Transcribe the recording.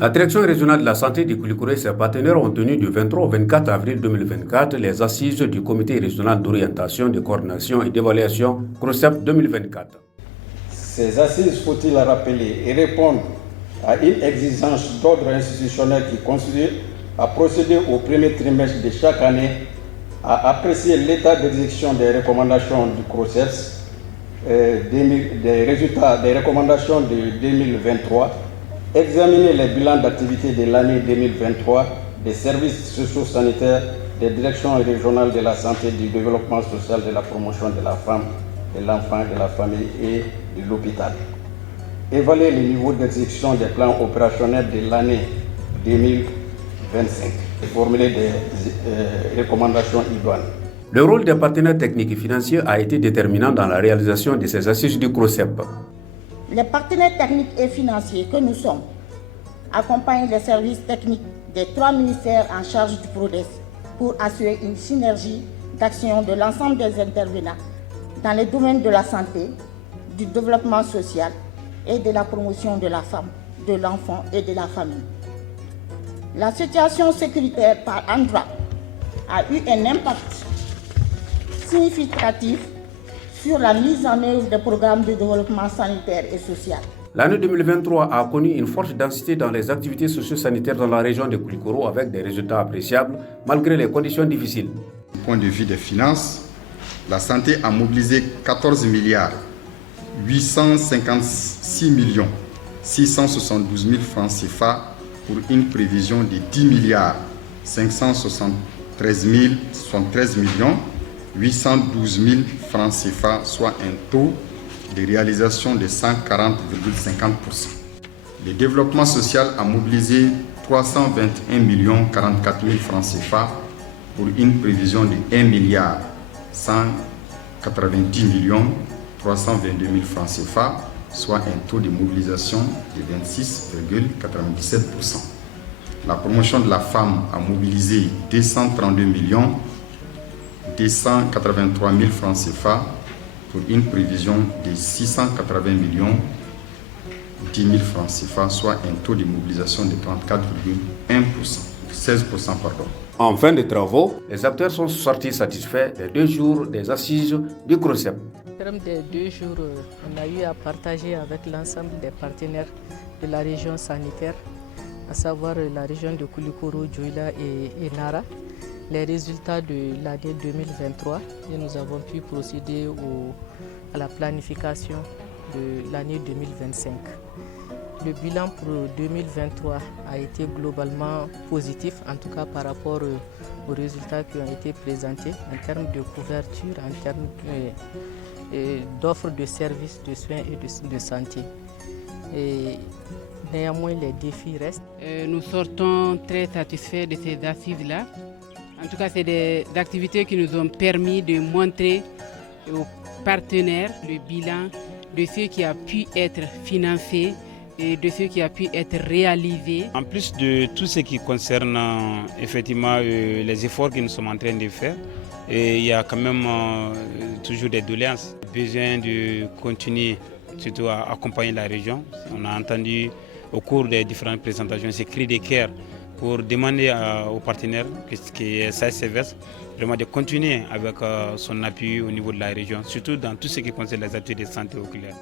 La direction régionale de la santé du Koulikoro et ses partenaires ont tenu du 23 au 24 avril 2024 les assises du comité régional d'orientation, de coordination et d'évaluation CROCEP 2024. Ces assises, faut-il le rappeler, et répondent à une exigence d'ordre institutionnel qui consiste à procéder au premier trimestre de chaque année à apprécier l'état d'exécution des recommandations du CROCEP, des résultats des recommandations de 2023, examiner les bilans d'activité de l'année 2023 des services socio-sanitaires des directions régionales de la santé, du développement social, de la promotion de la femme, de l'enfant, de la famille et de l'hôpital. Évaluer le niveau d'exécution des plans opérationnels de l'année 2025 et formuler des recommandations idoines. Le rôle des partenaires techniques et financiers a été déterminant dans la réalisation de ces assises du CROCEP. Les partenaires techniques et financiers que nous sommes accompagnent les services techniques des 3 ministères en charge du PRODES pour assurer une synergie d'action de l'ensemble des intervenants dans les domaines de la santé, du développement social et de la promotion de la femme, de l'enfant et de la famille. La situation sécuritaire par endroit a eu un impact significatif sur la mise en œuvre des programmes de développement sanitaire et social. L'année 2023 a connu une forte densité dans les activités socio-sanitaires dans la région de Koulikoro avec des résultats appréciables malgré les conditions difficiles. Du point de vue des finances, la santé a mobilisé 14 milliards 856 millions 672 000 francs CFA pour une prévision de 10 milliards 573 millions 812 000 francs CFA, soit un taux de réalisation de 140,50%. Le développement social a mobilisé 321 millions 44 000 francs CFA pour une prévision de 1 milliard 190 millions 322 000 francs CFA, soit un taux de mobilisation de 26,97%. La promotion de la femme a mobilisé 232 millions 283 000 francs CFA pour une prévision de 680 millions 10 000 francs CFA, soit un taux de mobilisation de 16%. En fin de travaux, les acteurs sont sortis satisfaits des 2 jours des assises du CROCEP. En termes de 2 jours, on a eu à partager avec l'ensemble des partenaires de la région sanitaire, à savoir la région de Koulikoro, Dioula et Nara, les résultats de l'année 2023 et nous avons pu procéder à la planification de l'année 2025. Le bilan pour 2023 a été globalement positif, en tout cas par rapport aux résultats qui ont été présentés en termes de couverture, en termes d'offres de services de soins et de santé. Et néanmoins, les défis restent. Nous sortons très satisfaits de ces assises-là. En tout cas, c'est des activités qui nous ont permis de montrer aux partenaires le bilan de ce qui a pu être financé et de ce qui a pu être réalisé. En plus de tout ce qui concerne effectivement les efforts que nous sommes en train de faire, et il y a quand même toujours des doléances, besoin de continuer surtout à accompagner la région. On a entendu au cours des différentes présentations ces cris de cœur pour demander aux partenaires qui est SACVS vraiment de continuer avec son appui au niveau de la région, surtout dans tout ce qui concerne les activités de santé oculaire.